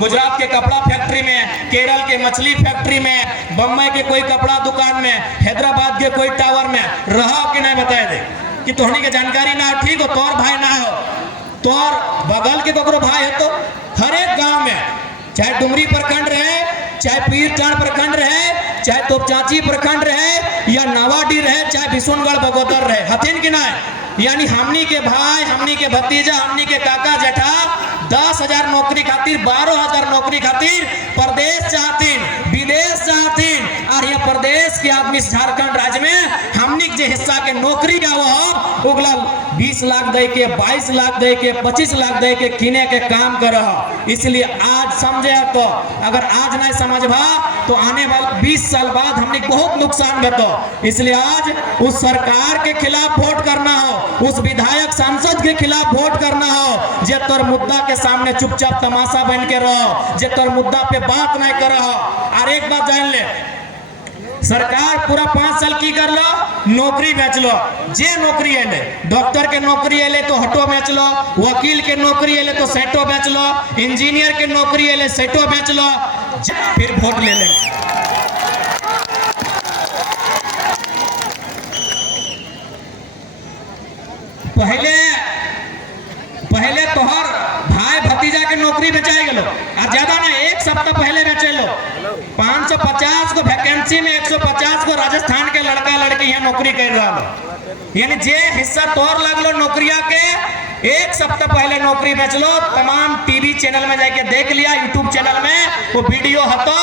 गुजरात के कपड़ा फैक्ट्री में, केरल के मछली फैक्ट्री में, बम्बई के कोई कपड़ा दुकान में, हैदराबाद के कोई टावर में रहो कि नहीं बताए दे कि तोहनी के जानकारी ना हो। ठीक हो, तोर भाई ना हो, तोर बगल के ककरो भाई है तो हर एक गांव में, चाहे डुमरी प्रखंड रहे, चाहे पीरटांड प्रखंड रहे, चाहे तोपचांची प्रखंड रहे या नवाडी रहे, चाहे बिशुनगढ़ बगोदर रहे, हथिन कि नहीं। यानी हमनी के भाई, हमनी के भतीजा, हमनी के काका जेठा 10,000 नौकरी खातिर, 12,000 नौकरी खातिर प्रदेश चाहतीन, विदेश चाहतीन। और ये प्रदेश के आदमी झारखंड राज्य में हमनी के हिस्सा के नौकरी का वो उगला 20 लाख दे के, 22 लाख दे के, 25 लाख दे के किने के काम कर रहा। इसलिए आज समझे तो, अगर आज नहीं समझबा तो आने वाले 20 साल बाद हमने बहुत नुकसान बतो। इसलिए आज उस सरकार के खिलाफ वोट करना हो, उस विधायक सांसद के खिलाफ वोट करना हो जे तोर मुद्दा के सामने चुपचाप तमाशा बन के रहो, जे तोर मुद्दा पे बात नहीं कर रहा। और एक बात जान ले, सरकार पूरा 5 साल की कर लो, नौकरी बेच लो। जे नौकरी एले, डॉक्टर के नौकरी एले तो हटो बेच लो, वकील के नौकरी एले तो सेटो बेच लो, इंजीनियर के नौकरी एले सेटो बेच लो, फिर वोट ले लेंगे। पहले तोहर भाई भतीजा के नौकरी बेचाई गलो, और ज्यादा ना, एक सप्ताह पहले बेचे लो 550 को वैकेंसी में 150 को राजस्थान के लड़का लड़की यहाँ नौकरी कर रहा लो। यानी जे हिस्सा तोर लगलो नौकरिया के, एक सप्ताह पहले नौकरी बेच लो। तमाम टीवी चैनल में जाके देख लिया, यूट्यूब चैनल में वो वीडियो हतो,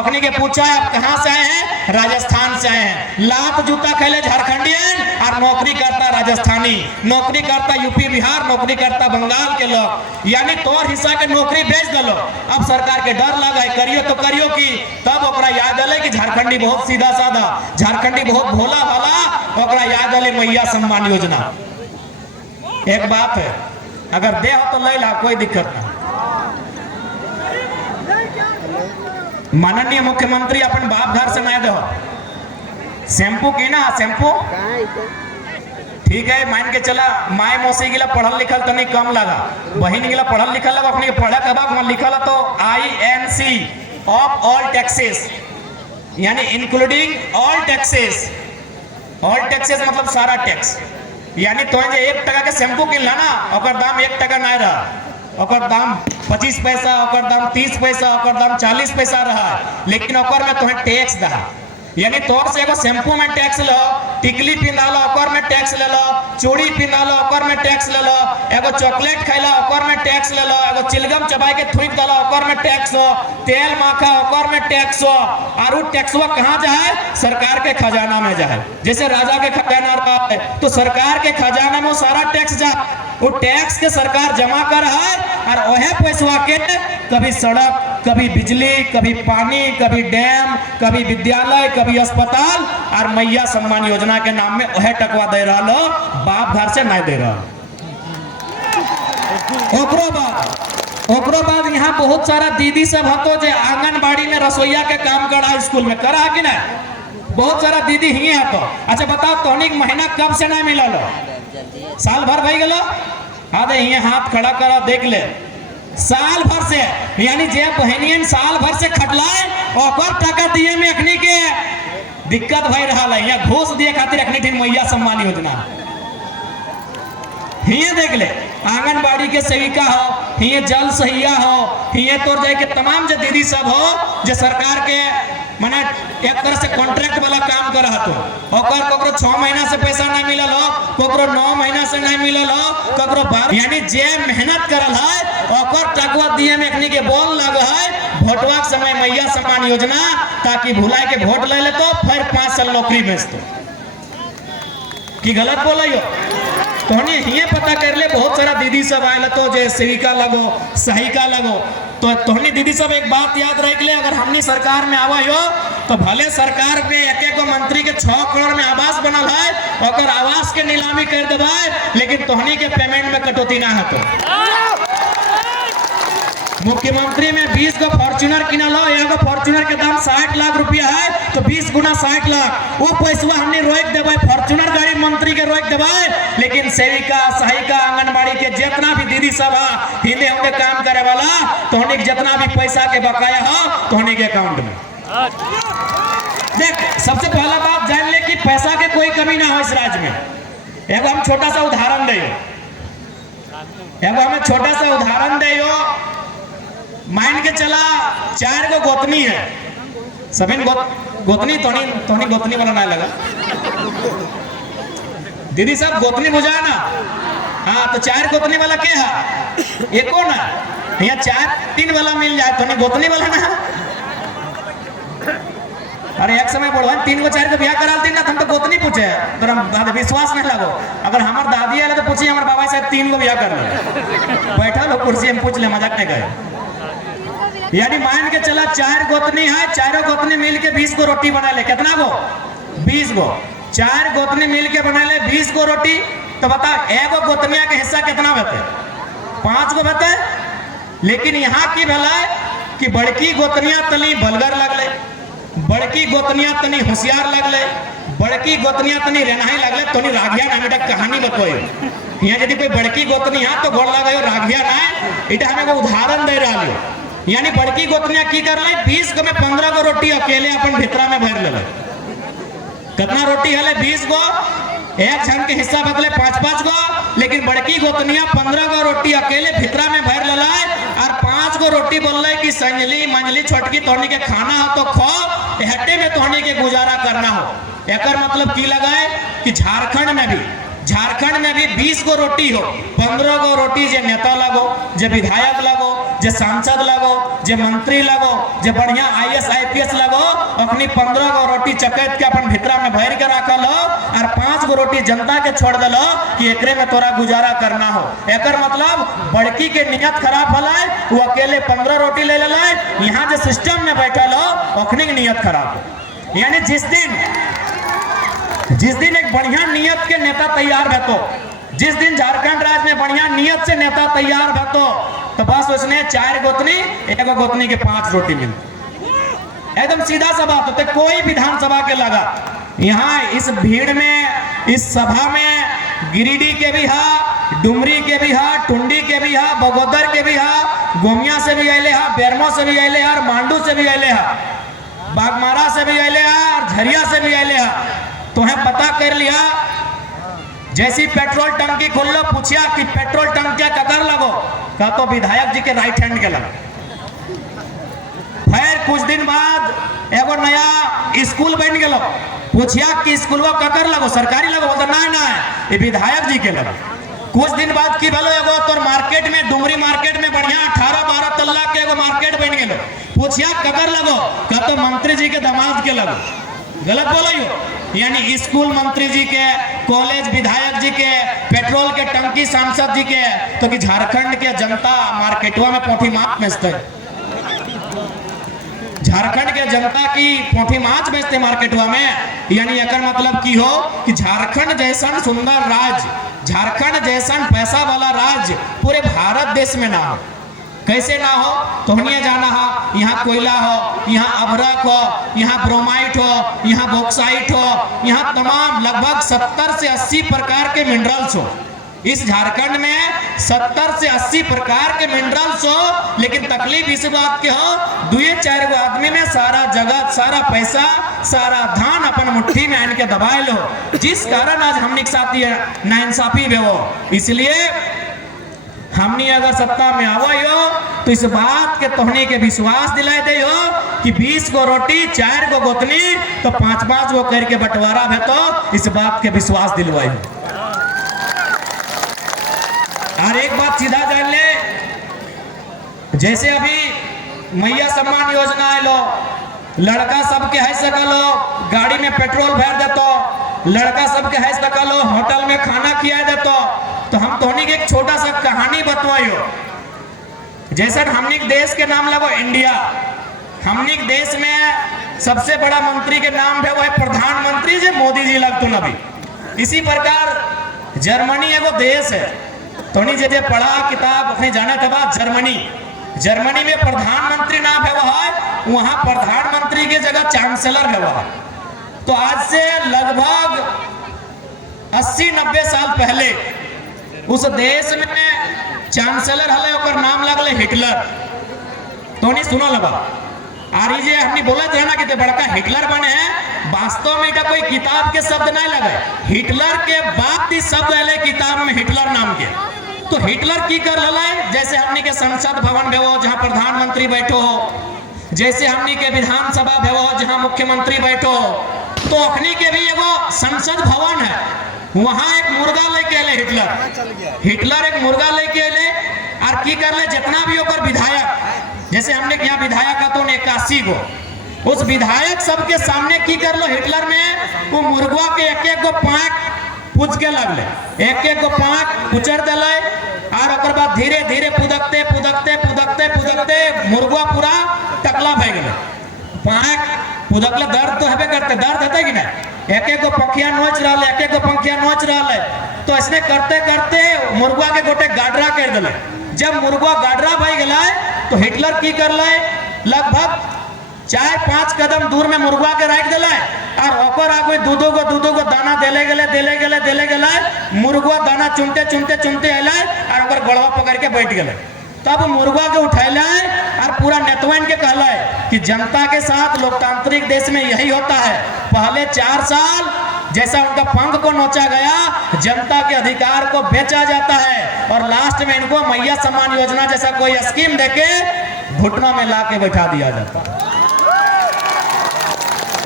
अपने के पूछा आप कहां से आए हैं, राजस्थान से आए हैं। लात जूता खेले झारखंडियन और नौकरी करता राजस्थानी, नौकरी करता यूपी बिहार, नौकरी करता बंगाल के लोग। यानी तोर हिस्सा के नौकरी बेच दलो। अब सरकार के डर लगा करियो तो करियो की, तब ओकरा याद आले कि झारखंडी बहुत सीधा साधा, झारखंडी बहुत भोला भाला, ओकरा याद आले मैया सम्मान योजना। एक बात है, अगर दे हो तो ले ला, कोई दिक्कत नहीं। माननीय मुख्यमंत्री अपन बाप घर से नहीं दो शैम्पू की ना, शैम्पू ठीक है, मान के चला माय मौसी गिला पढ़ल लिखल तो नहीं कम लगा, बहन गिला पढ़ल लिखल लगा, अपने पढ़ा के बाद लिखल तो INC ऑफ ऑल टैक्सेस, यानी including all taxes. All taxes मतलब सारा टैक्स। यानी तो 1 टका के शैम्पू किनला ना, ओकर दाम 1 टका नहीं रहा, ओकर दाम 25 पैसा, ओकर दाम 30 पैसा, ओकर दाम 40 पैसा रहा, लेकिन ओकर में तुम्हें टैक्स दहा। यानी तोर से एगो शैम्पू में टैक्स लो, टिकली पिंधा लो ओकर में टैक्स ले लो, चूड़ी पिंधा लो ओकर में टैक्स ले लो, एगो चॉकलेट खैला ओकर में टैक्स ले लो, एगो चिलगम चबाई के थूक डाला ओकर में टैक्स हो, तेल माखा ओकर में टैक्स हो। और वो टैक्सवा कहाँ जाए, सरकार के खजाना में जाए। जैसे राजा के खजाना रहा है तो सरकार के खजाना में सारा टैक्स जाए, वो टैक्स के सरकार जमा कर है, और वह पैसा के कभी सड़क, कभी बिजली, कभी पानी, कभी डैम, कभी विद्यालय, कभी अस्पताल, और मैया सम्मान योजना के नाम में वह टकवा दे रहा लो, बाप घर से नहीं दे रहा। ओकरो बाद यहाँ बहुत सारा दीदी सब हतो जे आंगनबाड़ी में रसोईया के काम करा, स्कूल में करा कि ना, बहुत सारा दीदी ही हतो। अच्छा बताओ, तोहनी महीना कब से नहीं मिला लो, साल भर भाई गलो, आधे यहाँ हाथ खड़ा करा देख ले, साल भर से। यानी जे बहनियन साल भर से खटलाए ओकर टका दिए में अखनी के दिक्कत भई रहा है, या घूस दिए खातिर अखनी दिन मैया सम्मान योजना हिये देख ले, आंगनबाड़ी के सेविका हो, हिये जल सहिया हो, हिये तोर जाए के तमाम जो दीदी सब हो जो सरकार के माने एक तरह से कॉन्ट्रैक्ट वाला काम कर रहा तो ओकर ककरो 6 महीना से पैसा नहीं मिलल हो, ककरो 9 महीना से नहीं मिलल हो, ककरो 12, यानी जे मेहनत करल है ओकर टकवा दिए में अखनी के बोल लग है वोटवा के समय मैया सम्मान योजना, ताकि भुलाए के वोट ले ले तो फिर 5 साल नौकरी बेच दो। की गलत बोलियो तोहनी ये पता कर ले, बहुत सारा दीदी सब आए तो जे सेविका लगो, सहायिका लगो, तो तोहनी दीदी सब एक बात याद रख ले, अगर हमनी सरकार में आवा हो तो भले सरकार में एक मंत्री के 6 करोड़ में आवास बनल है, और आवास के नीलामी कर देवाए, लेकिन तोहनी के पेमेंट में कटौती ना हतो। मुख्यमंत्री में 20 को फॉर्च्यूनर किना लो, एगो फॉर्च्यूनर के दाम 60 लाख रुपया है, तो 20 गुना 60 लाख वो पैसा हमने रोक देवे, फॉर्च्यूनर गाड़ी मंत्री के रोक देवे, लेकिन सेविका सहायिका आंगनबाड़ी के जितना भी दीदी सब हिंदे होंगे काम करे वाला, तो जितना भी पैसा के बकाया हो तो के अकाउंट में। देख, सबसे पहला बात जान ले कि पैसा के कोई कमी ना हो इस राज्य में। एगो हम छोटा सा उदाहरण दे, हमें छोटा सा उदाहरण दे, मान के चला 4 गो गोतनी है, सभी गोतनी तोनी गोतनी वाला ना लगा दीदी सब गोतनी बुझा ना, हाँ तो 4 गोतनी वाला क्या है, एको ना, यहाँ 4-3 वाला मिल जाए तो गोतनी वाला ना। अरे एक समय बोलो 3 गो 4 गो ब्याह करा दी ना, हम तो गोतनी पूछे तो विश्वास नहीं लगो। अगर हमार दादी आए तो पूछिए हमारे बाबा से 3 गो ब्याह कर लो, बैठा लो कुर्सी हम पूछ ले, मजाक नहीं गए। यानी मान के चला 4 गोतनी है, 4 गोतनी मिल के 20 को रोटी बना ले, कितना गो 20 गो, 4 गोतनी मिल के बना ले 20 को रोटी, तो बता एगो गोतनिया के हिस्सा कितना बते, 5 गो बते। लेकिन यहाँ की भला कि बड़की गोतनिया तनी बलगर लगले, बड़की गोतनिया तनी होशियार लगले, बड़की गोतनिया तनी रेनाही लगले, तनी राघिया नाम एक कहानी बतोई। यहाँ यदि कोई बड़की गोतनी है तो गोड़ लगे राघिया ना, इटा हमें को उदाहरण दे रहा है। यानी बड़की गोतनिया की कर ले 20 को में 15 गो रोटी अकेले अपन भितरा में भर ले, कितना रोटी हले 20 गो, एक जन के हिस्सा बदले 5-5 गो, लेकिन बड़की गोतनिया 15 गो रोटी अकेले भितरा में भर ले और 5 गो रोटी बोल रहे कि संजली मंजली छोटकी तोहनी के खाना हो तो खो, हट्टे में तोहनी के गुजारा करना हो। एक मतलब की लगाए कि झारखंड में भी 20 गो रोटी हो, 15 गो रोटी जे नेता लगो, जे विधायक लगो, जे सांसद लगो, जे मंत्री लगो, जे बढ़िया IAS IPS लगो, अपनी 15 गो रोटी चकैत के अपन भितरा में भर के रखल हो और 5 गो रोटी जनता के छोड़ दलो कि एकरे में तोरा गुजारा करना हो। एक मतलब बड़की के नियत खराब होला, वो अकेले 15 रोटी ले ले, यहाँ जो सिस्टम में बैठल हो ओखनी की नियत खराब हो। यानी जिस दिन एक बढ़िया नियत के नेता तैयार रहतो, जिस दिन झारखंड राज्य में बढ़िया नियत से नेता तैयार रहतो, तो बस उसने 4 गोतनी, एक गोतनी के 5 रोटी मिलती। एकदम सीधा सा बात होते, कोई विधानसभा के लगा यहाँ इस भीड़ में, इस सभा में गिरिडीह के भी हा, डुमरी के भी हा, टुंडी के भी हा, बगोदर के भी हा, गोमिया से भी आए हा, बेरमो से भी आए हा, मांडू से भी आए हा, बागमारा से भी आए हा और झरिया से भी आए हा। तो है पता कर लिया, जैसी पेट्रोल टंकी खोल लो, पूछिया कि पेट्रोल टंकिया ककर लगो, कहा तो विधायक जी के राइट हैंड के लगा। फिर कुछ दिन बाद एगो नया स्कूल बन गया, पूछिया कि स्कूल ककर लगो, सरकारी लगो, बोलते ना ये विधायक जी के लगा। कुछ दिन बाद की भलो एगो तो मार्केट में, डुमरी मार्केट में बढ़िया 18-12 तल्ला के एगो मार्केट बन गया, पूछिया ककर लगो, कहा तो मंत्री जी के दामाद के लगो। गलत बोलो, यानी स्कूल मंत्री जी के, कॉलेज विधायक जी के, पेट्रोल के टंकी सांसद जी के, तो कि झारखंड के जनता मार्केटवा में पोठी माछ बेचते, झारखंड के जनता की पोठी माछ बेचते मार्केटवा में। यानी एक मतलब की हो कि झारखंड जैसा सुंदर राज्य, झारखंड जैसा पैसा वाला राज्य पूरे भारत देश में ना हो। कैसे ना हो, तो जाना हो, यहाँ कोयला हो, यहाँ अभ्रक हो, यहाँ ब्रोमाइट हो, यहाँ बॉक्साइट हो, यहाँ तमाम लगभग 70 से 80 प्रकार के मिनरल्स हो। इस झारखंड में 70 से 80 प्रकार के मिनरल्स हो, लेकिन तकलीफ इस बात के हो 2-4 गो आदमी में सारा जगत, सारा पैसा, सारा धान अपन मुट्ठी में आन के दबाए लो, जिस कारण आज हमने साथ नाइंसाफी भी हो। इसलिए हमने अगर सत्ता में आवा हो तो इस बात के तोहने के विश्वास दिलाए दे हो कि 20 गो रोटी, 4 गो गोतनी, तो 5-5 गो करके बंटवारा है, तो इस बात के विश्वास दिलवाई। और एक बात सीधा जान ले, जैसे अभी मैया सम्मान योजना है, लो लड़का सबके है सकलो, गाड़ी में पेट्रोल भर देतो, लड़का सबके है सकलो, होटल में खाना खिया देतो। तो हम तोहनी के एक छोटा सा कहानी बतवाइयो। जैसे हमने देश के नाम लगो इंडिया, हमने देश में सबसे बड़ा मंत्री के नाम है वो है प्रधानमंत्री जी मोदी जी लगतो नबी। इसी प्रकार जर्मनी एगो देश है, तोहनी जे पढ़ा किताब अपने जाने के बाद जर्मनी, जर्मनी में प्रधानमंत्री ना है वहां प्रधानमंत्री की जगह चांसलर है। तो आज से लगभग 80-90 साल पहले उस देश में चांसलर हले ओकर नाम लगले हिटलर। तो नहीं सुना लगा आरी जे हमने बोला थे ना कि ते बड़का हिटलर बने हैं, वास्तव में का कोई किताब के शब्द नहीं लगे। हिटलर के बाद इस शब्द आए किताब में हिटलर नाम के। तो हिटलर की कर लला जैसे हमने के संसद भवन भे हो जहाँ प्रधानमंत्री बैठो हो, जैसे हमने के विधानसभा भे हो जहाँ मुख्यमंत्री बैठो हो, तो अखनी के भी एगो संसद भवन है, वहां एक मुर्गा लेके अले हिटलर एक मुर्गा लेके अले और की कर ले जितना भी ओकर विधायक, जैसे हमने यहाँ विधायक का तो 81 गो, उस विधायक सबके सामने की कर लो हिटलर में वो मुर्गा के एक गो पाँख पूछ के लगले, एक गो पाँख उचर दिले और ओकर बाद धीरे धीरे पुदकते पुदकते पुदकते पुदकते मुर्गा पूरा टकला भय गए। पाँख पुदकले दर्द तो हेबे करते, दर्द होता कि नहीं, एक गो पंखिया नोच रहा है, एक गो पंखिया नोच रहा है। तो ऐसे करते करते मुर्गा के गोटे गाडरा कर दिले। जब मुर्गा गाडरा भय गए तो हिटलर की कर ले लगभग 4-5 कदम दूर में मुर्गा के रख दिले और ओकर आगे दूधो को दाना देले गेले मुर्गा दाना चुनते चुनते चुनते अले और ओकर गड़वा पकड़ के बैठ गए। तब मुर्गा के उठैले और पूरा नेतवन के कहला कि जनता के साथ लोकतांत्रिक देश में यही होता है, पहले 4 साल जैसा उनका पंख को नोचा गया, जनता के अधिकार को बेचा जाता है और लास्ट में इनको मैया सम्मान योजना जैसा कोई स्कीम देके घुटना में ला के बैठा दिया जाता है।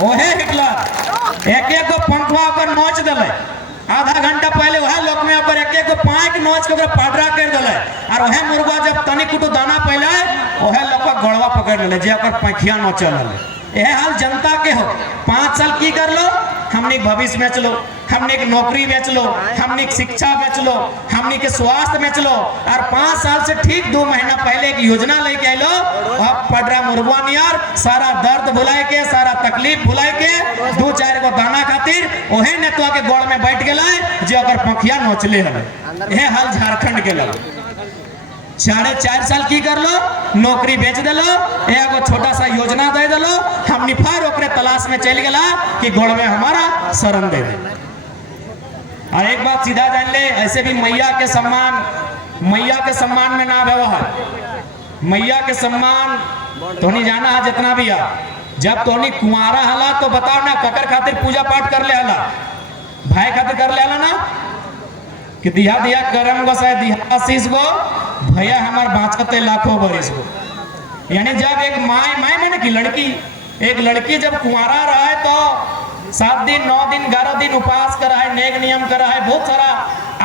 ओहे हिटलर एक को पंखवा पर नोच दिले, आधा घंटा पहले वह लोक में ओकर एक को पाँख नोच के पाडरा कर दिले और वह मुर्गा जब तनिक कुटू दाना पहले वह लोग गड़वा पकड़ ले जे ओकर पंखिया नोचल रहे। यह हाल जनता के हो। 5 साल की कर लो, हमने भविष्य बेच लो, हमने नौकरी बेच लो, हमने शिक्षा बेच लो, हमने के स्वास्थ्य बेच लो और 5 साल से ठीक 2 महीना पहले एक योजना लेके आए लो। अब पडरा मुर्गा नियर सारा दर्द भुलाए के, सारा तकलीफ भुलाए के 2-4 गो दाना खातिर ओहे नेतवा के गोड़ में बैठ गए जे ओकर पंखिया नोचले हवे। यह हाल झारखंड के लग 4.5 साल की कर लो, नौकरी बेच दिलो, एगो छोटा सा योजना दे दिलो, हमनी फिर ओकरे तलाश में चल गला कि गोड़ में हमारा शरण दे दे। और एक बात सीधा जान ले, ऐसे भी मैया के सम्मान में ना व्यवहार, मैया के सम्मान तोनी जाना है जितना भी है। जब तोनी कुंवारा हला तो बताओ ना ककर खातिर पूजा पाठ कर ले हला, भाई खातिर कर ले हला ना कि दिया दिया करम गोसाई दिया आशीष गो भैया हमार बाँचते लाखों बरिस गो। यानी जब एक माँ मैंने की लड़की, एक लड़की जब कुंवारा रहा है तो 7 दिन 9 दिन 11 दिन उपवास करा है, नेक नियम करा है, बहुत सारा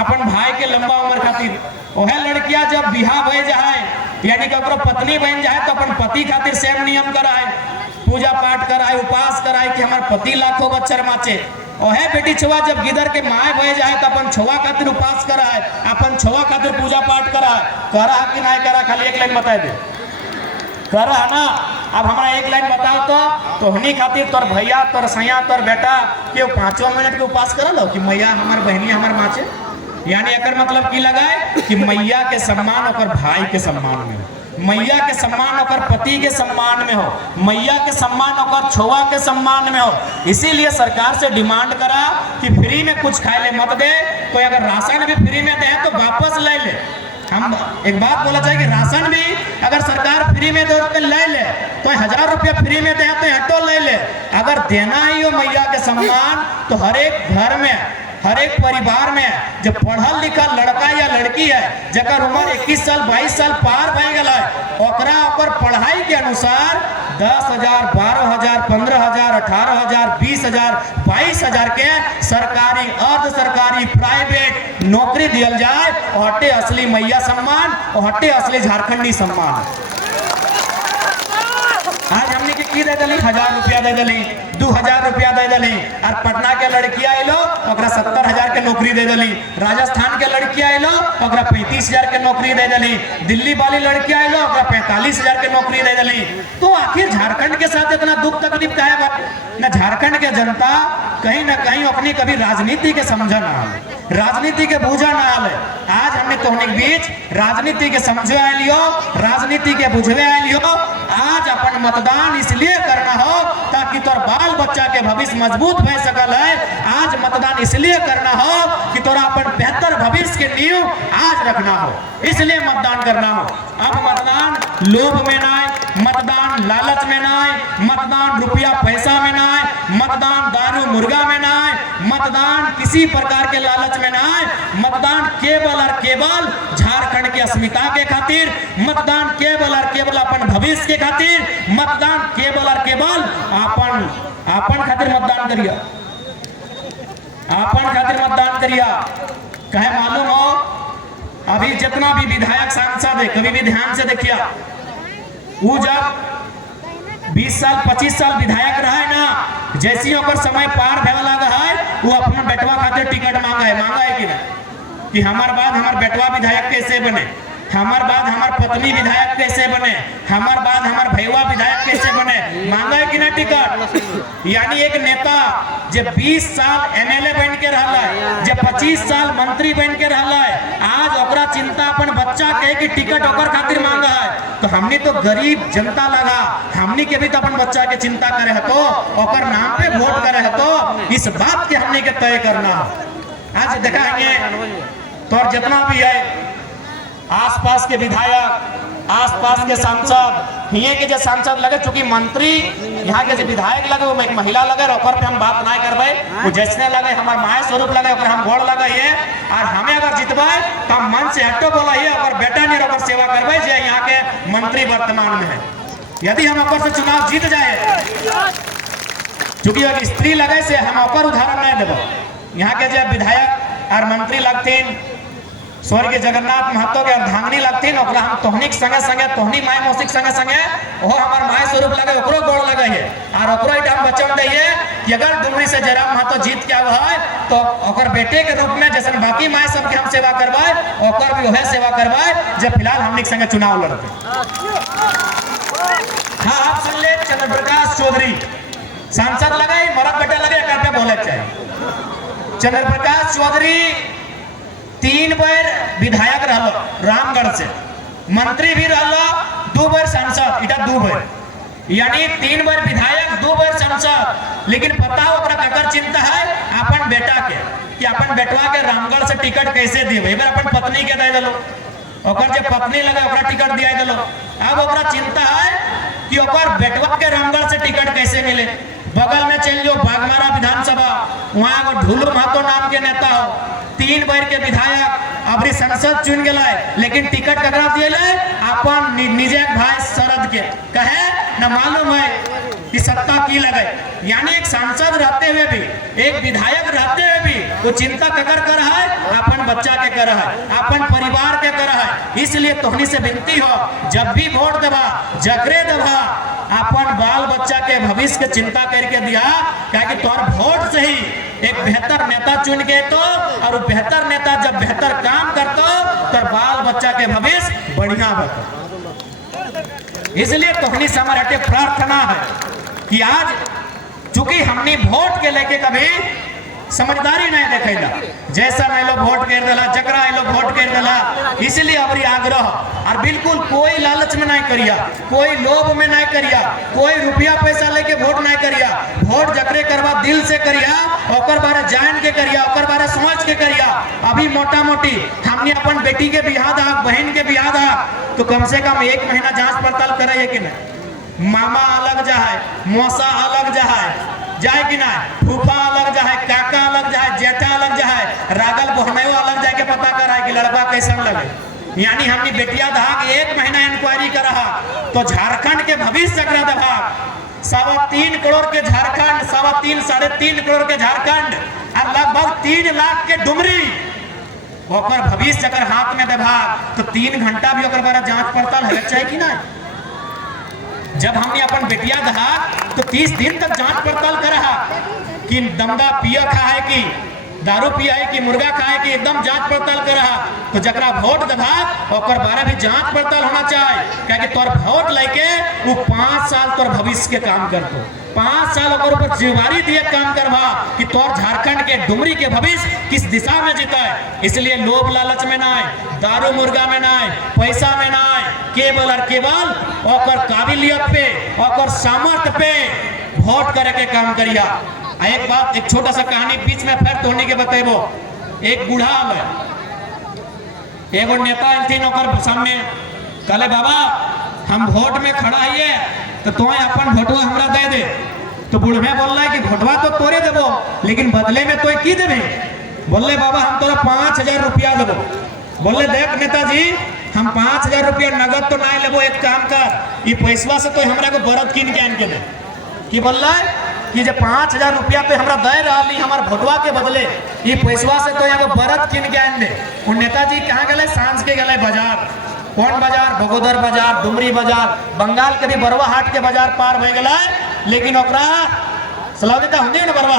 अपन भाई के लंबा उम्र खातिर। वह लड़कियां जब बिहा भय जाए यानी कि पत्नी बन जाए तो अपन पति खातिर सेम नियम करा है, पूजा पाठ करा है, उपवास करा है कि हमारे पति लाखों बच्चर माचे। ओहे बेटी छुआ जब गिदर के माए भय जाए तो अपन छुआ खातिर उपवास करा है, अपन छुआ खातिर पूजा पाठ करा है। करा कि नहीं करा, खाली एक लाइन बता दे, करा है ना। अब हमारा एक लाइन बताओ तो हनी खातिर तोर भैया तोर सैया तोर बेटा के 5 मिनट के उपवास करा लो कि मैया हमार बहनी हमार माचे। यानी एक मतलब की लगाए कि मैया के सम्मान और भाई के सम्मान में हो, मैया के सम्मान और पति के सम्मान में हो, मैया के सम्मान और छुआ के सम्मान में हो। इसीलिए सरकार से डिमांड करा कि फ्री में कुछ खाए ले मत दे, कोई अगर राशन भी फ्री में दे तो वापस ले ले। हम एक बात बोला चाहिए कि राशन भी अगर सरकार फ्री में दे तो ले ले, कोई 1000 रुपया फ्री में दे तो हटो ले ले। अगर देना ही हो मैया के सम्मान तो हर एक घर में, हर एक परिवार में जो पढ़ल लिखल लड़का या लड़की है जकर उम्र 21 साल 22 साल पार भय गया ओकरा ओकर पढ़ाई के अनुसार 10,000 12,000 15,000 18,000 20,000 22,000 के सरकारी अर्ध सरकारी प्राइवेट नौकरी दियल जाए। हटे असली मैया सम्मान और हटे असली झारखंडी सम्मान। आज हमने की दे दली 1000 रुपया दे दली, 2000 रुपया दे दली। और पटना के लड़कियां आइलो ओकरा 70,000 के नौकरी दे दली, राजस्थान के लड़कियां आइलो ओकरा 35,000 के नौकरी दे दली, दिल्ली वाली लड़कियां आइलो ओकरा 45,000 के नौकरी दे दली। तो आखिर झारखंड के साथ इतना दुख तकलीफ काहे बा? ना झारखंड के जनता कहीं ना कहीं अपनी कभी राजनीति के समझा ना आले, राजनीति के बूझा ना आले। आज हमने तोहनी के बीच राजनीति के समझे आलियो, राजनीति के बुझवे आलियो। आज अपन मतदान इसलिए करना हो ताकि तोर बाल बच्चा के भविष्य मजबूत भय सकल है। आज मतदान इसलिए करना हो कि तोरा अपन बेहतर भविष्य के नींव आज रखना हो, इसलिए मतदान करना हो। अब मतदान लोभ में ना, मतदान लालच में ना, मतदान रुपया पैसा में ना, मतदान दारू मुर्गा में ना, मतदान किसी प्रकार के लालच में ना। मतदान केवल और केवल झारखंड की अस्मिता के खातिर, मतदान केवल और केवल अपन भविष्य के खातिर, मतदान केवल और केवल अपन खातिर मतदान करिया, अपन खातिर मतदान करिया। कहे मालूम हो अभी जितना भी विधायक सांसद है, कभी भी ध्यान से देखिए, वो जब 20 साल 25 साल विधायक रहा है ना, जैसी ओकर समय पार भे लगा है वो अपना बेटवा खातिर टिकट मांगा है कि ना, कि हमार बाद हमार बेटवा विधायक कैसे बने, हमार बाद हमार पत्नी विधायक कैसे बने, हमार बाद हमार भैया विधायक कैसे बने, मांगा है कि ना टिकट। यानी एक नेता जब 20 साल एमएलए बन के रहा है, जब 25 साल मंत्री बन के रहा है, आज ओकरा चिंता अपन बच्चा के कि टिकट ओकर खातिर मांगा है। तो हमने तो गरीब जनता लगा, हमने के भी तो अपन बच्चा के चिंता करे है, तो ओकर नाम पे वोट करे है, तो इस बात के हमने के तय करना है। आज देखा है तो जितना भी है आसपास के विधायक, आसपास के सांसद, यहाँ के जो सांसद लगे, चूंकि मंत्री यहाँ के जो विधायक लगे वो एक महिला लगे, ऊपर पे हम बात ना करबे, वो जैसने लगे हमार माय स्वरूप लगे ओकर हम गोड़ लगे ये। और हमें अगर जितबे तो हम मन से हटो बोला ये और बेटा नहीं ओकर सेवा करबे जे यहाँ के मंत्री वर्तमान में है। यदि हम ओकर से चुनाव जीत जाए, चूंकि अगर स्त्री लगे से हम ओकर उदाहरण नहीं देबो, यहाँ के जो विधायक और मंत्री लगथिन स्वर्गीय जगन्नाथ महतो के अर्धांगिनी लगथिन, ओकरा हम तोहनिक संगे संगे तोहनी माय मौसिक संगे संगे ओहो हमार माय स्वरूप लगे ओकरो गोड़ लगे है। और ओकरो इटा हम वचन दइए कि अगर डुमरी से जयराम महतो जीत के आवे है तो ओकर बेटे के रूप में जैसे बाकी माय सब के हम सेवा करवाए, ओकर भी ओहे सेवा करवाए जब फिलहाल हमनिक संगे चुनाव लड़ते। हाँ आप सुन ले, चंद्रप्रकाश चौधरी सांसद लगे, मरद बेटा लगे, एक पे बोले चाहिए। चंद्रप्रकाश चौधरी 3 बार विधायक रहलो रामगढ़ से, मंत्री भी रहलो, 2 बार सांसद, इटा 2 बार, यानी 3 बार विधायक 2 बार सांसद। लेकिन पता ओकरा ककर चिंता है अपन बेटा के, कि अपन बेटवा के रामगढ़ से टिकट कैसे दिए, एक अपन पत्नी के दे दलो, ओकर जो पत्नी लगे ओकरा टिकट दिया दलो। अब ओकरा चिंता है कि ओकर बेटवा के रामगढ़ से टिकट कैसे मिले। बगल में चल जो बागमारा विधानसभा, वहाँ वो ढुलू महतो नाम के नेता हो, 3 बार के विधायक, अबरी संसद चुन गए, लेकिन टिकट ककरा दिए अपन निजे भाई शरद के। कहे न मालूम है कि सत्ता की लगे, यानी एक सांसद रहते हुए भी, एक विधायक रहते हुए भी वो चिंता ककर कर रहा है, अपन बच्चा के कर रहा है, अपन परिवार के कर रहा है। इसलिए तोहनी से विनती हो, जब भी वोट देवा जकरे देवा अपन बाल बच्चा के भविष्य के चिंता करके दिया, क्या तोर वोट से ही एक बेहतर नेता चुन के तो, और बेहतर नेता जब बेहतर काम करतो तो बाल बच्चा के भविष्य बढ़िया बतो। इसलिए तोहनी से हमारे प्रार्थना है कि आज चूंकि हमने वोट के लेके कभी समझदारी नहीं देखेला, जैसा नहीं लोग वोट कर दिला, जकरा लोग वोट कर दिला, इसलिए अबरी आग्रह, और बिल्कुल कोई लालच में नहीं करिया, कोई लोभ में नहीं करिया, कोई रुपया पैसा लेके वोट नहीं करिया। वोट जकरे करवा दिल से करिया, ओकर बारे जान के करिया, ओकर बारे समझ के करिया। अभी मोटा मोटी हमने अपन बेटी के बियाह दा, बहन के बियाह दा, तो कम से कम 1 महीना जांच पड़ताल करे कि नहीं। मामा अलग जाए, मौसा अलग जाए कि ना, फूफा अलग जाए, काका अलग जाए, जेठा अलग जाए, रागल बहनों अलग जाके पता कराए कि लड़का कैसन लगे। यानी हमने बेटिया दहाग 1 महीना इंक्वायरी कर रहा, तो झारखंड के भविष्य अग्र दभाग 3.25 करोड़ के झारखंड, 3.5-3.5 करोड़ के झारखंड, और लगभग 3 लाख के डुमरी, ओकर भविष्य अगर हाथ में दभाग तो 3 घंटा भी ओकर बारे जांच पड़ताल है चाहिए कि ना। जब हमने अपन बेटिया दहाग तो 30 दिन तक जांच पड़ताल करा कि दमदा पिया खा है कि दारू पिया है कि मुर्गा खाए कि एकदम जांच पड़ताल करा। तो जकरा वोट दबा और बारे भी जांच पड़ताल होना चाहिए, क्या तोर वोट लेके वो 5 साल तोर भविष्य के काम करतो, 5 साल ऊपर जिम्मेवारी दिए काम करवा कि तोर झारखंड के डुमरी के भविष्य किस दिशा में जीता है। इसलिए लोभ लालच में ना आए, दारू मुर्गा में ना आए, पैसा में ना आए, केवल और केवल और काबिलियत पे और सामर्थ्य पे वोट करे के काम करिया। एक बात, एक छोटा सा कहानी बीच में फिर तोड़ने के बतेबो। एक बूढ़ा है, एगो नेता एलथिन ओकर सामने, कहले बाबा हम वोट में खड़ा है तो तोय अपन वोटवा हमरा दे दे। तो बूढ़े बोल रहा है कि वोटवा तो तोरे देबो लेकिन बदले में तोय की देबे। बोले बाबा हम तोरा 5000 रुपया देबो। बोले देख नेताजी हम 5000 रुपया नगद तो ना लेबो, एक काम कर ये पैसवा से तो हमरा को बरद कीन के आन के दे। की बोल रहा है कि जब 5000 रुपया पे हमरा दे रही हमार भोटवा के बदले ये पैसवा से तो यहाँ बरत किन के आन दे। वो नेताजी कहाँ गए? सांझ के गए बाजार। कौन बाजार? बगोदर बाजार, डुमरी बाजार, बंगाल के भी बरवा हाट के बाजार पार हो गए। लेकिन ओकरा सलाविता होंगे ना बरवा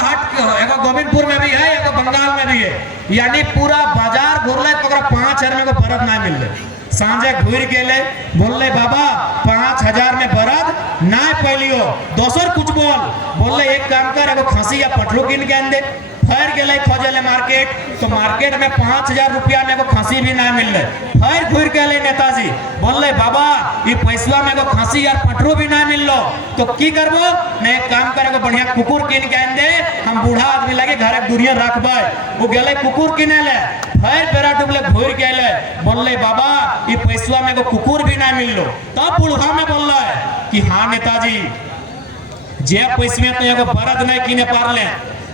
हाट एगो गोविंदपुर में भी है, एगो बंगाल में भी है, यानी पूरा बाजार घूरले तो 5000 में बरत ना मिल रहे। सांझे घूर के ले बोले बाबा 5000 में बरद ना पैलियो, दोसर कुछ बोले एक काम कर एगो खसी या पटरू किन के आन दे। फिर गए खोजे मार्केट, तो मार्केट में 5000 रुपया में एगो खसी भी ना मिल रहे। फिर घूर के ले नेताजी बोले बाबा ये पैसवा में एगो खसी या पटरू भी ना मिल लो, तो की करबो? ने एक काम कर एगो बढ़िया कुकुर किन के आन दे, हम बूढ़ा आदमी लगे घर दूरिया रखबे। वो गए कुकुर किने ले, फिर बेरा डुबले घूर के ले बोले बाबा ये पैसवा में एगो कुकुर भी ना मिल लो। तब बूढ़ा में बोल रहा है कि हाँ नेताजी जे पैसे में तो एगो बरद नहीं किने पारले,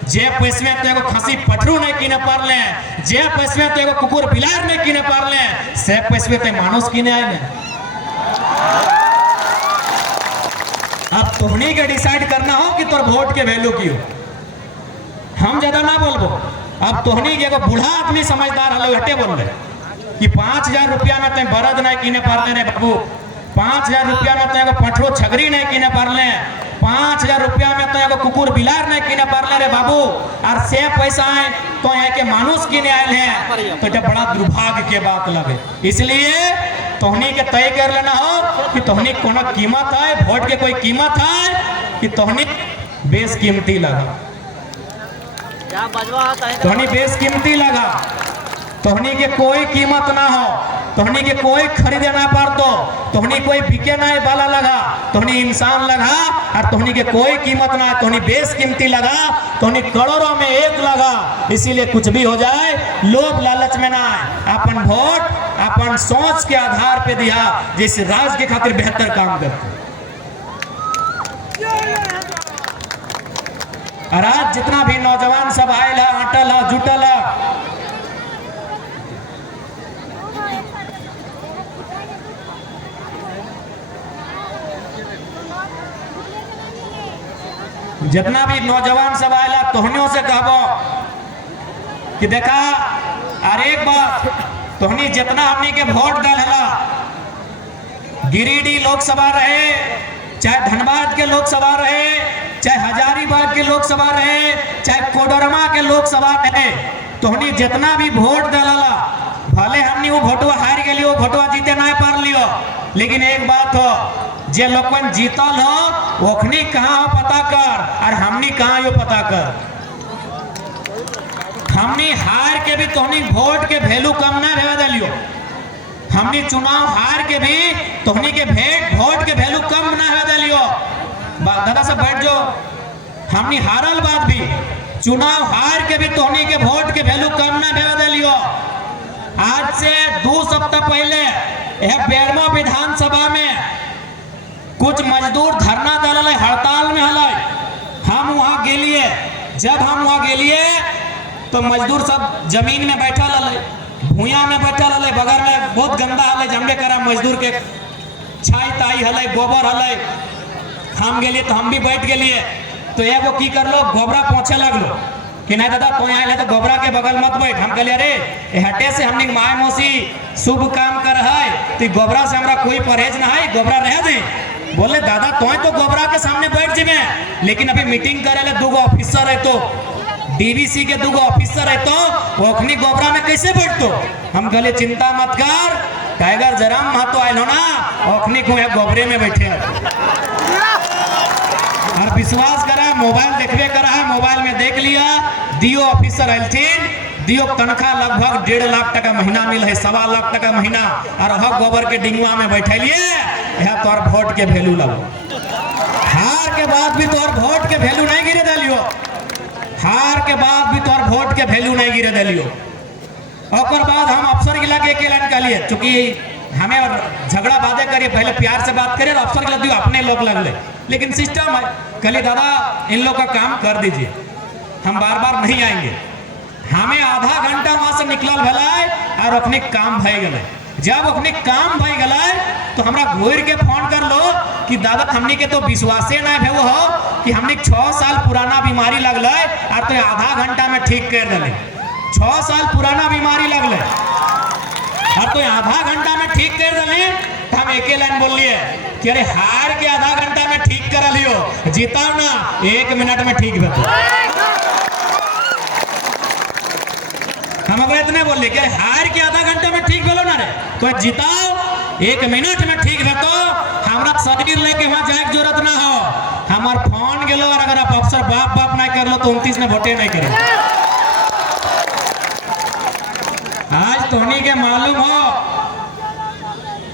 जे पैसे में तो एगो खसी पटरू नहीं किने पारले, जे पैसे में तो एगो कुकुर बिलार नहीं किने पारले, से पैसे में तो मानुस किने आए। अब तुमनी के डिसाइड करना हो कि तोर वोट के वैल्यू की हो। हम ज्यादा ना बोलबो। अब तोहनी के एगो बूढ़ा आदमी समझदार हलो हटे बोल रहे कि 5000 रुपया में तो बरद नहीं किने पारले रे बाबू, 5000 रुपया में तो एगो पठरो छगरी नहीं किने पारले, 5000 रुपया में तो एगो कुकुर बिलार नहीं किने पारले रे बाबू, और से पैसा है तो यहाँ के मानुस किने आए हैं, तो ये बड़ा दुर्भाग्य के बात लगे। इसलिए तोहनी के तय कर लेना हो कि तोहनी कोनो कीमत है, वोट के कोई कीमत है कि तोहनी बेशकीमती लगा, तोहनी बेशकीमती लगा, तोहनी के कोई कीमत ना हो, तोहनी के कोई खरीदे ना पारतो, तोहनी कोई बिके ना वाला लगा, तोहनी इंसान लगा और तोहनी के कोई कीमत ना, तोहनी बेशकीमती लगा, तोहनी करोड़ों में एक लगा। इसीलिए कुछ भी हो जाए लोभ लालच में ना आए, अपन वोट अपन सोच के आधार पे दिया जिस राज्य के खातिर बेहतर काम करते। और आज जितना भी नौजवान सब आयल है, अटल है, जुटल है, जितना भी नौजवान सब आयला तोहनियों से कहबो कि देखा और एक बात, तोहनी जितना हमनी के वोट डाला, गिरिडीह लोकसभा रहे, चाहे धनबाद के लोकसभा रहे, चाहे हजारीबाग के लोकसभा रहे, चाहे कोडरमा के लोकसभा रहे, तोहनी जितना भी वोट डाला, भले हमनी वो वोटवा हार गए, वो वोटवा जीते ना पार लियो, लेकिन एक बात हो, जे लोगन जीतल हो ओखनी कहाँ हो पता कर और हमनी कहाँ हो पता कर। हमनी हार के भी तोहनी वोट के वैल्यू कम ना रह दिलियो, हमनी चुनाव हार के भी तोहनी के वोट के वैल्यू कम ना रह दिलियो। दादा से बैठ जो, हमनी हारल बात भी चुनाव हार के भी तोहनी के वोट के वैल्यू कम ना रह दिलियो। आज से 2 सप्ताह पहले यह 12वां विधानसभा में कुछ मजदूर धरना दल हड़ताल में हल, हम वहाँ गेलिए, जब हम वहाँ गेलिए तो मजदूर सब जमीन में बैठल हल, भूया में बैठल हल, बगल में बहुत गंदा हल, जमबे करा मजदूर के छाई ताई हल, गोबर हल, हम गेलिए तो हम भी बैठ गेलिए। तो एगो की कर लो, गोबरा पहुँचे लगलो कि नहीं दादा तो यहाँ तो गोबरा के बगल मत बैठ। हम कहलिए अरे हटे से हमने माय मौसी शुभ काम कर है, तो गोबरा से हमरा कोई परहेज ना है, गोबरा रह दे। बोले दादा तो गोबरा के सामने बैठ जिमे, लेकिन अभी मीटिंग करे ले दूगो ऑफिसर है तो डीवीसी के दूगो ऑफिसर है तो ओखनी गोबरा में कैसे बैठतो। हम कहले चिंता मत कर, टाइगर जराम महतो आयल हो ना, ओखनी को गोबरे में बैठे और विश्वास करा मोबाइल देखबे करा, मोबाइल में देख लिया दियो ऑफिसर अलथिन, दियो तनख्वाह लगभग 1.5 लाख टका महीना मिल है, 1.25 लाख टका महीना, और ह गोबर के डिंगुआ में बैठलिए यह तोर वोट के वैल्यू लगो। हार के बाद भी तोर वोट के वैल्यू नहीं गिरे दिलियो, हार के बाद भी तोर वोट के वैल्यू नहीं गिरे दिलियो। और बाद हम अफसर गिला के लाइन कहलिए, चूंकि हमें झगड़ा बातें करिए, पहले प्यार से बात करिए, अफसर गिला दियो अपने लोग लगले, लेकिन सिस्टम है। कहलिए दादा इन लोग का काम कर दीजिए, हम बार बार नहीं आएंगे। हमें आधा घंटा वहां से निकलल भलाई और अपने काम भय गए। जब अपने काम भय गए तो हमरा घोर के फोन कर लो कि दादा हमने के तो विश्वासे ना भे हो कि हमने 6 साल पुराना बीमारी लगल और तो आधा घंटा में ठीक कर दिले। 6 साल पुराना बीमारी लगल और तो आधा घंटा में ठीक कर दिले, तो हम एक लाइन बोल लिए कि अरे हार के आधा घंटा में ठीक कर लियो, जीता ना 1 मिनट में ठीक भेटो। हम अगर इतने बोल कि हार के आधा घंटा में ठीक भेलो ना रे, तो जीताओ 1 मिनट में ठीक भेटो। हमरा शरीर लेके वहां जाए की जरूरत ना हो, हमार फोन गेलो और अगर आप अफसर बाप बाप नहीं कर लो तो 29 में वोटे नहीं करे। आज तोहनी के मालूम हो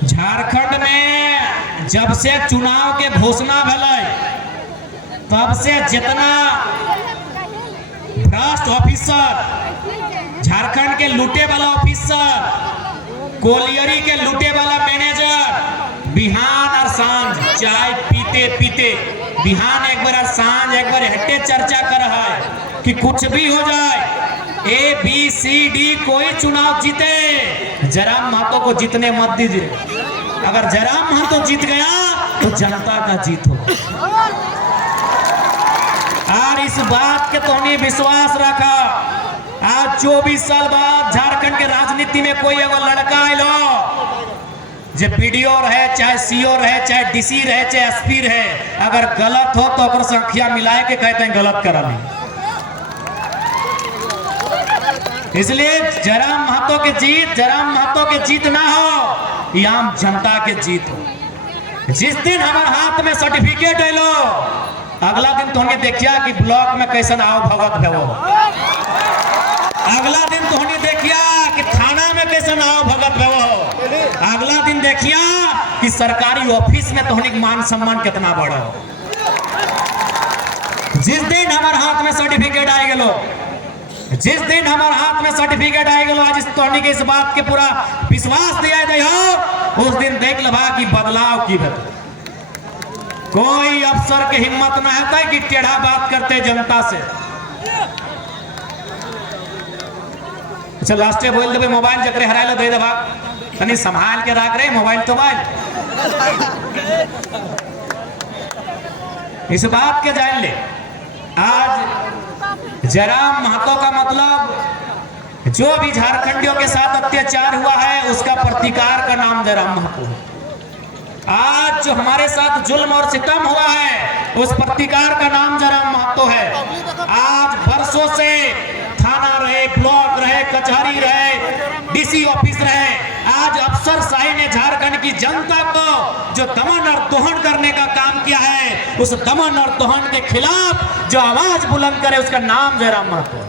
झारखंड में जब से चुनाव के घोषणा भले तब से जितना भ्रष्ट ऑफिसर, झारखंड के लूटे वाला ऑफिसर, कोलियरी के लूटे वाला मैनेजर, बिहान और सांझ चाय पीते पीते बिहान एक बार और सांझ एक बार हट्टे चर्चा कर रहा है कि कुछ भी हो जाए ABCD कोई चुनाव जीते, जयराम महतो को जीतने मत दीजिए। अगर जयराम महतो जीत गया तो जनता का जीत हो। और इस बात के तो नहीं विश्वास रखा। आज 24 साल बाद झारखंड के राजनीति में कोई एगो लड़का आलो जो PDO रहे, चाहे CO रहे, चाहे DC रहे, चाहे SP रहे, अगर गलत हो तो अगर संख्या मिलाए के कहते हैं गलत करा नहीं। इसलिए जयराम महतो के जीत, जयराम महतो के जीत ना हो, ये आम जनता के जीत हो। जिस दिन हमारे हाथ में सर्टिफिकेट है लो, अगला दिन तो देखिया कि ब्लॉक में कैसन आओ भगत है वो, अगला दिन तो देखिया कि थाना में कैसन आओ भगत है वो, अगला दिन देखिया कि सरकारी ऑफिस में तो मान सम्मान कितना बड़ा हो। जिस दिन हमारे हाथ में सर्टिफिकेट आए गलो, जिस दिन हमारे हाथ में सर्टिफिकेट आए गलो, आज तोहनी के इस बात के पूरा विश्वास दिया दे हो, उस दिन देख लबा कि बदलाव की बात। कोई अफसर के हिम्मत ना है कि टेढ़ा बात करते जनता से। अच्छा लास्टे बोल देवे मोबाइल जकरे हराइलो दे देबा, तनी संभाल के रख रहे मोबाइल तो मोबाइल। इस बात के जान ले, आज जयराम महतो का मतलब जो भी झारखंडियों के साथ अत्याचार हुआ है उसका प्रतिकार का नाम जयराम महतो है। आज जो हमारे साथ जुल्म और सितम हुआ है उस प्रतिकार का नाम जयराम महतो है। आज बरसों से थाना रहे, ब्लॉक रहे, कचहरी रहे, DC ऑफिस रहे, आज अफसर शाही ने झारखंड की जनता को जो दमन और दोहन करने का काम किया है, उस दमन और दोहन के खिलाफ जो आवाज बुलंद करे उसका नाम जयराम महतो है।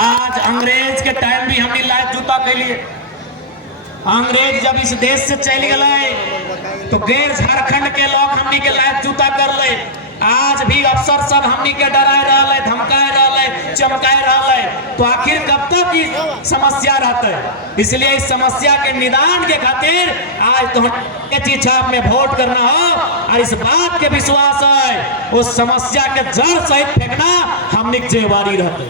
आज अंग्रेज के टाइम भी हमने लायक जूता के लिए, अंग्रेज जब इस देश से चल गए तो गैर झारखंड के लोग हमनी के लायक जूता कर ले। आज भी अफसर सब हमनी के डराए रहा है, धमकाए रहा है, चमकाए रहा है, तो आखिर कब तक की समस्या रहता है। इसलिए इस समस्या के निदान के खातिर आज तो छाप में वोट करना हो और इस बात के विश्वास है उस समस्या के जड़ सहित फेंकना हमनी के जिम्मेवारी रहते।